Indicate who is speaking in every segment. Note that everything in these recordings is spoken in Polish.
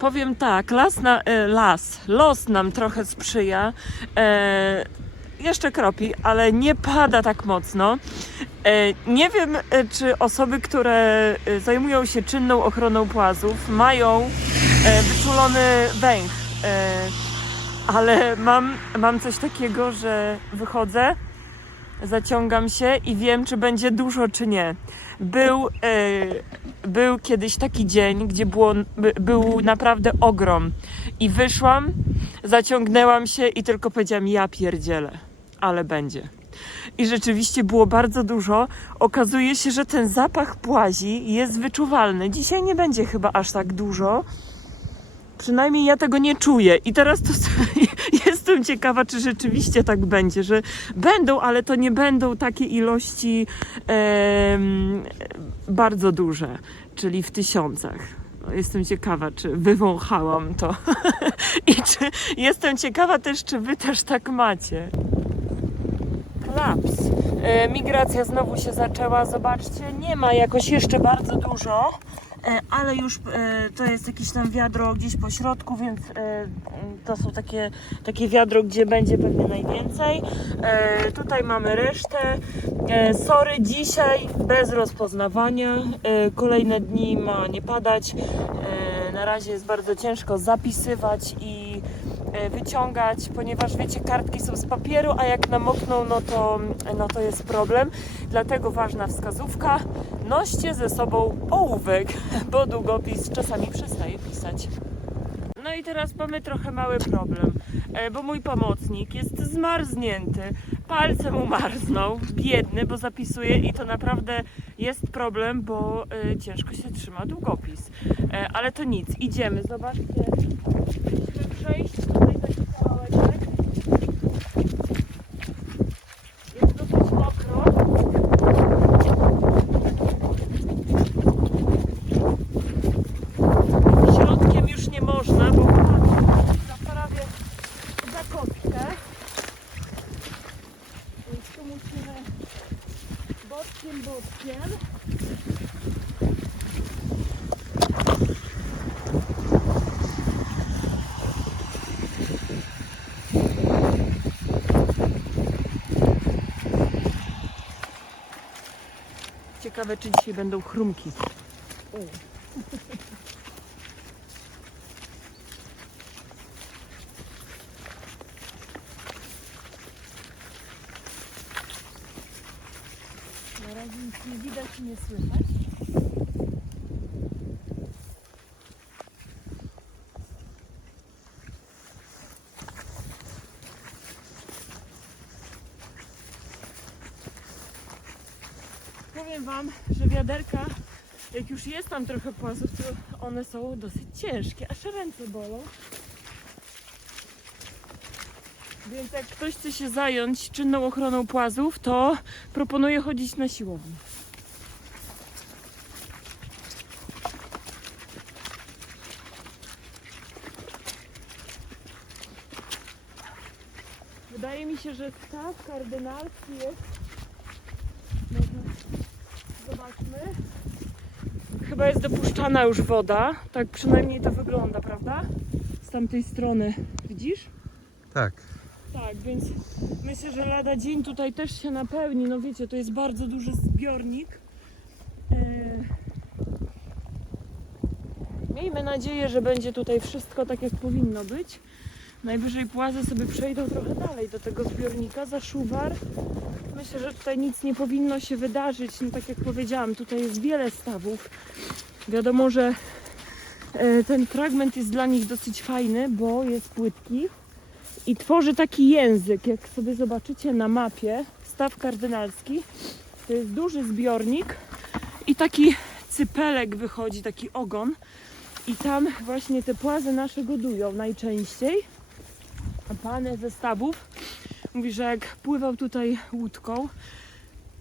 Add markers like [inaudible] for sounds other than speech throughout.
Speaker 1: Powiem tak, las, na, e, las, los nam trochę sprzyja. E, jeszcze kropi, ale nie pada tak mocno. E, nie wiem, e, czy osoby, które zajmują się czynną ochroną płazów, mają wyczulony węch. Ale mam, mam coś takiego, że wychodzę, zaciągam się i wiem, czy będzie dużo, czy nie. Był, e, był kiedyś taki dzień, gdzie było, by, był naprawdę ogrom. I wyszłam, zaciągnęłam się i tylko powiedziałam, ja pierdzielę, ale będzie. I rzeczywiście było bardzo dużo. Okazuje się, że ten zapach płazi jest wyczuwalny. Dzisiaj nie będzie chyba aż tak dużo. Przynajmniej ja tego nie czuję. I teraz to [laughs] sobie, jestem ciekawa, czy rzeczywiście tak będzie, że będą, ale to nie będą takie ilości em, bardzo duże, czyli w tysiącach. Jestem ciekawa, czy wywąchałam to. [laughs] I czy jestem ciekawa też, czy wy też tak macie. Klaps. E, migracja znowu się zaczęła. Zobaczcie, nie ma jakoś jeszcze bardzo dużo, e, ale już e, to jest jakieś tam wiadro gdzieś po środku, więc e, to są takie, takie wiadro, gdzie będzie pewnie najwięcej. E, tutaj mamy resztę. E, sorry, dzisiaj bez rozpoznawania. E, kolejne dni ma nie padać. E, na razie jest bardzo ciężko zapisywać i e, wyciągać, ponieważ wiecie, kartki są z papieru, a jak namokną, no to, no to jest problem. Dlatego ważna wskazówka, noście ze sobą ołówek, bo długopis czasami przestaje pisać. No i teraz mamy trochę mały problem, e, bo mój pomocnik jest zmarznięty, palce mu marznął, biedny, bo zapisuje i to naprawdę jest problem, bo e, ciężko się trzyma długopis. E, Ale to nic, idziemy, zobaczcie. Przejść tutaj taki kawałeczek. Jest dosyć mokro. Środkiem już nie można, bo za prawie za kotkę. Więc tu musimy boczkiem, boczkiem. Ciekawe, czy dzisiaj będą chrumki. [laughs] razie nic nie widać i nie słychać. Powiem Wam, że wiaderka, jak już jest tam trochę płazów, to one są dosyć ciężkie, aż ręce bolą. Więc jak ktoś chce się zająć czynną ochroną płazów, to proponuję chodzić na siłownię. Wydaje mi się, że staw kardynalski jest. Zobaczmy. Chyba jest dopuszczana już woda. Tak przynajmniej to wygląda, prawda? Z tamtej strony. Widzisz?
Speaker 2: Tak.
Speaker 1: Tak, więc myślę, że lada dzień tutaj też się napełni. No wiecie, to jest bardzo duży zbiornik. E... Miejmy nadzieję, że będzie tutaj wszystko tak, jak powinno być. Najwyżej płazy sobie przejdą trochę dalej do tego zbiornika za szuwar. Myślę, że tutaj nic nie powinno się wydarzyć. No tak jak powiedziałam, tutaj jest wiele stawów. Wiadomo, że e, ten fragment jest dla nich dosyć fajny, bo jest płytki i tworzy taki język, jak sobie zobaczycie na mapie, staw kardynalski, to jest duży zbiornik i taki cypelek wychodzi, taki ogon i tam właśnie te płazy nasze godują najczęściej. A pan ze stawów mówi, że jak pływał tutaj łódką,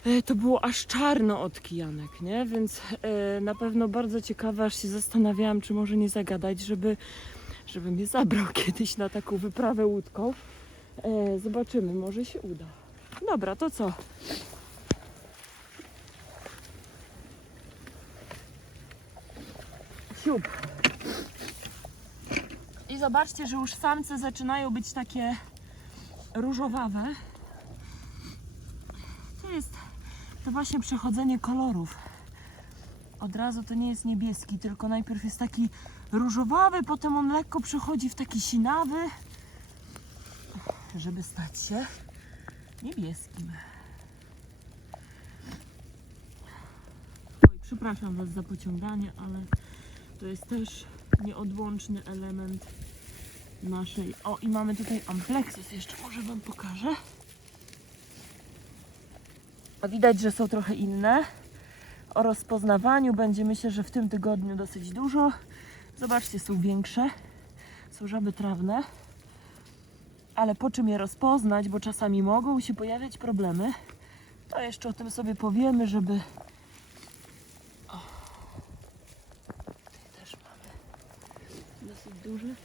Speaker 1: e, to było aż czarno od kijanek, nie? Więc e, na pewno bardzo ciekawe, aż się zastanawiałam, czy może nie zagadać, żeby żeby mnie zabrał [laughs] kiedyś na taką wyprawę łódką. E, zobaczymy, może się uda. Dobra, to co? Siup. I zobaczcie, że już samce zaczynają być takie różowawe. To jest to właśnie przechodzenie kolorów. Od razu to nie jest niebieski, tylko najpierw jest taki różowawy, potem on lekko przechodzi w taki sinawy, żeby stać się niebieskim. Oj, przepraszam Was za pociąganie, ale to jest też nieodłączny element naszej. O, i mamy tutaj amplexus, jeszcze może Wam pokażę. A Widać, że są trochę inne. O rozpoznawaniu będzie myślę, że w tym tygodniu dosyć dużo. Zobaczcie, są większe. Są żaby trawne. Ale po czym je rozpoznać, bo czasami mogą się pojawiać problemy, to jeszcze o tym sobie powiemy, żeby. Tutaj też mamy dosyć duży.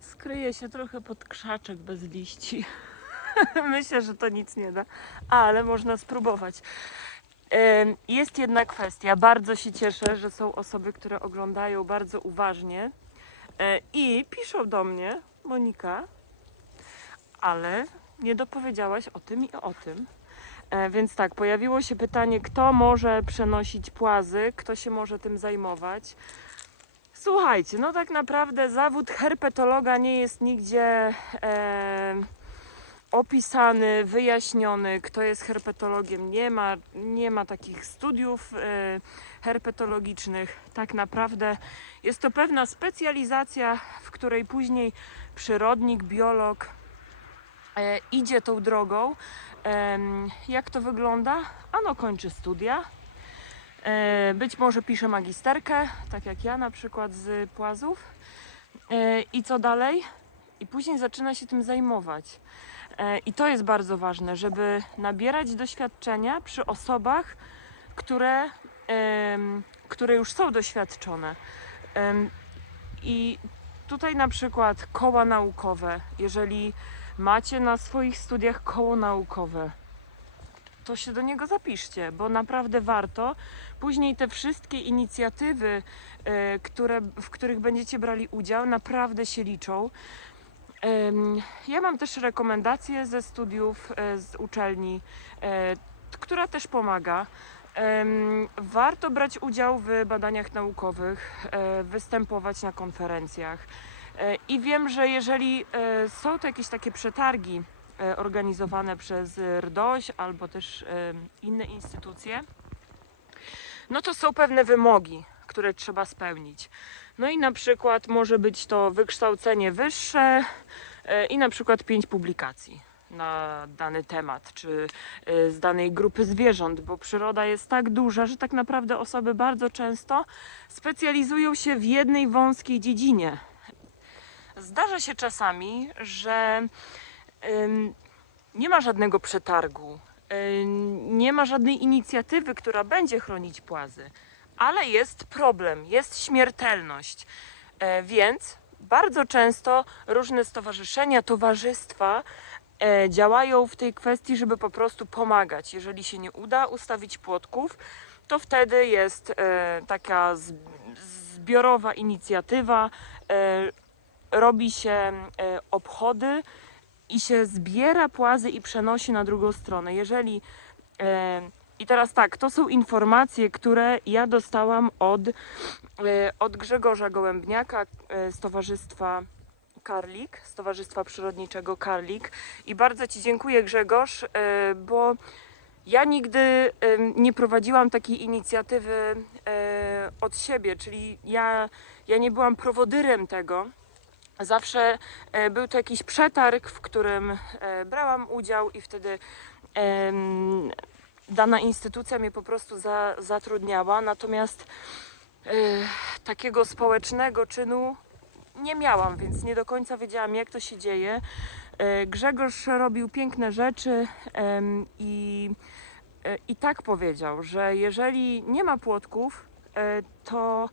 Speaker 1: Skryje się trochę pod krzaczek bez liści. [laughs] Myślę, że to nic nie da, ale można spróbować. Jest jedna kwestia. Bardzo się cieszę, że są osoby, które oglądają bardzo uważnie e, i piszą do mnie, Monika, ale nie dopowiedziałaś o tym i o tym. E, Więc tak, pojawiło się pytanie, kto może przenosić płazy, kto się może tym zajmować. Słuchajcie, no tak naprawdę zawód herpetologa nie jest nigdzie e, opisany, wyjaśniony, kto jest herpetologiem. Nie ma, nie ma takich studiów e, herpetologicznych. Tak naprawdę jest to pewna specjalizacja, w której później przyrodnik, biolog e, idzie tą drogą. Jak to wygląda? Ano kończy studia. E, być może pisze magisterkę, tak jak ja na przykład z płazów. E, I co dalej? I później zaczyna się tym zajmować. E, I to jest bardzo ważne, żeby nabierać doświadczenia przy osobach, które, które już są doświadczone. I tutaj na przykład koła naukowe. Jeżeli macie na swoich studiach koło naukowe, to się do niego zapiszcie, bo naprawdę warto. Później te wszystkie inicjatywy, e, które, w których będziecie brali udział, naprawdę się liczą. Ja mam też rekomendację ze studiów, e, z uczelni, e, która też pomaga. Warto brać udział w badaniach naukowych, e, występować na konferencjach. I wiem, że jeżeli są to jakieś takie przetargi organizowane przez RDOŚ albo też inne instytucje, no to są pewne wymogi, które trzeba spełnić. No i na przykład może być to wykształcenie wyższe e, i na przykład pięć publikacji na dany temat, czy e, z danej grupy zwierząt, bo przyroda jest tak duża, że tak naprawdę osoby bardzo często specjalizują się w jednej wąskiej dziedzinie. Zdarza się czasami, że nie ma żadnego przetargu, ym, nie ma żadnej inicjatywy, która będzie chronić płazy, ale jest problem, jest śmiertelność. E, więc bardzo często różne stowarzyszenia, towarzystwa e, działają w tej kwestii, żeby po prostu pomagać. Jeżeli się nie uda ustawić płotków, to wtedy jest e, taka zbiorowa inicjatywa, robi się obchody i się zbiera płazy i przenosi na drugą stronę. Jeżeli i teraz tak, to są informacje, które ja dostałam od, e, od Grzegorza Gołębniaka e, z Towarzystwa Karlik, z Towarzystwa Przyrodniczego Karlik. I bardzo Ci dziękuję, Grzegorz, e, bo ja nigdy nie prowadziłam takiej inicjatywy od siebie, czyli ja, ja nie byłam prowodyrem tego. Zawsze był to jakiś przetarg, w którym brałam udział i wtedy dana instytucja mnie po prostu za, zatrudniała. Natomiast e, takiego społecznego czynu nie miałam, więc nie do końca wiedziałam, jak to się dzieje. E, Grzegorz robił piękne rzeczy i, e, i tak powiedział, że jeżeli nie ma płotków, to,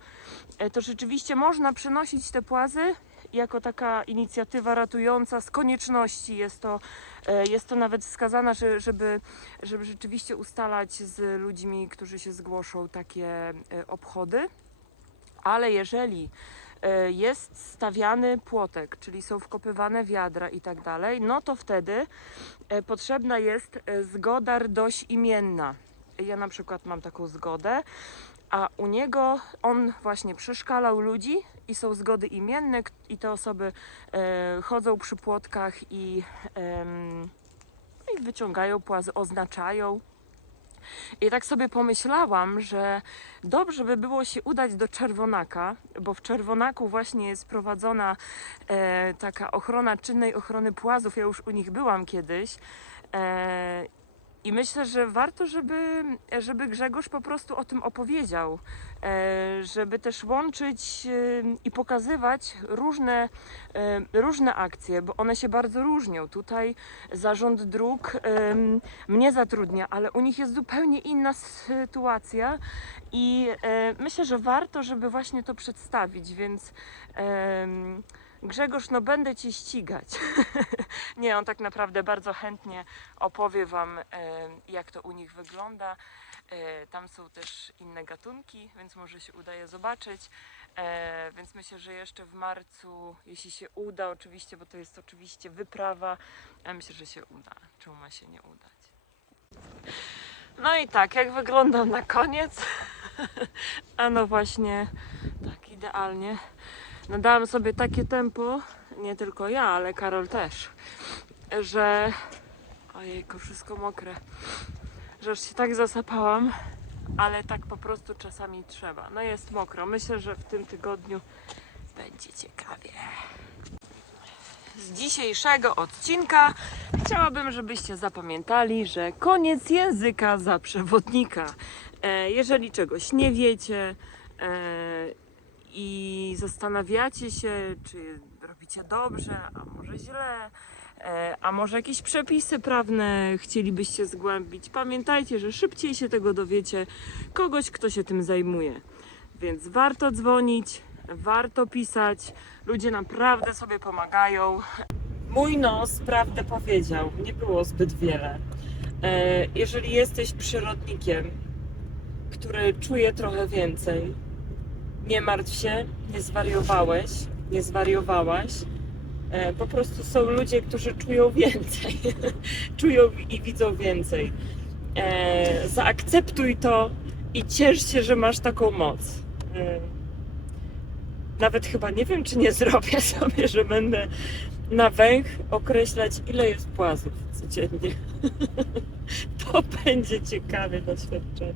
Speaker 1: to rzeczywiście można przynosić te płazy jako taka inicjatywa ratująca z konieczności. Jest to, e, jest to nawet wskazane, że, żeby, żeby rzeczywiście ustalać z ludźmi, którzy się zgłoszą takie e, obchody. Ale jeżeli e, jest stawiany płotek, czyli są wkopywane wiadra i tak dalej, no to wtedy potrzebna jest zgoda RDOŚ imienna. Ja na przykład mam taką zgodę, a u niego on właśnie przeszkalał ludzi i są zgody imienne i te osoby e, chodzą przy płotkach i, em, i wyciągają płazy, oznaczają. I tak sobie pomyślałam, że dobrze by było się udać do Czerwonaka, bo w Czerwonaku właśnie jest prowadzona e, taka ochrona czynnej ochrony płazów. Ja już u nich byłam kiedyś. E, i myślę, że warto, żeby, żeby Grzegorz po prostu o tym opowiedział, e, żeby też łączyć e, i pokazywać różne, e, różne akcje, bo one się bardzo różnią. Tutaj zarząd dróg mnie zatrudnia, ale u nich jest zupełnie inna sytuacja i myślę, że warto, żeby właśnie to przedstawić, więc Grzegorz, no będę cię ścigać. [laughs] Nie, on tak naprawdę bardzo chętnie opowie Wam, e, jak to u nich wygląda. E, Tam są też inne gatunki, więc może się uda je zobaczyć. E, Więc myślę, że jeszcze w marcu, jeśli się uda, oczywiście, bo to jest oczywiście wyprawa, ja myślę, że się uda. Czemu ma się nie udać? No i tak, jak wyglądam na koniec? [laughs] A no właśnie, tak idealnie. Nadałam sobie takie tempo, nie tylko ja, ale Karol też, że ojejku, wszystko mokre, że już się tak zasapałam, ale tak po prostu czasami trzeba. No jest mokro, myślę, że w tym tygodniu będzie ciekawie. Z dzisiejszego odcinka chciałabym, żebyście zapamiętali, że koniec języka za przewodnika. E, jeżeli czegoś nie wiecie e, i zastanawiacie się, czy robicie dobrze, a może źle, e, a może jakieś przepisy prawne chcielibyście zgłębić, pamiętajcie, że szybciej się tego dowiecie kogoś, kto się tym zajmuje. Więc warto dzwonić, warto pisać. Ludzie naprawdę sobie pomagają. Mój nos prawdę powiedział, nie było zbyt wiele. E, Jeżeli jesteś przyrodnikiem, który czuje trochę więcej, nie martw się, nie zwariowałeś, nie zwariowałaś. E, Po prostu są ludzie, którzy czują więcej, [laughs] czują i widzą więcej. E, Zaakceptuj to i ciesz się, że masz taką moc. E, Nawet chyba nie wiem, czy nie zrobię [laughs] sobie, że będę na węch określać, ile jest płazów codziennie. [laughs] To będzie ciekawe doświadczenie.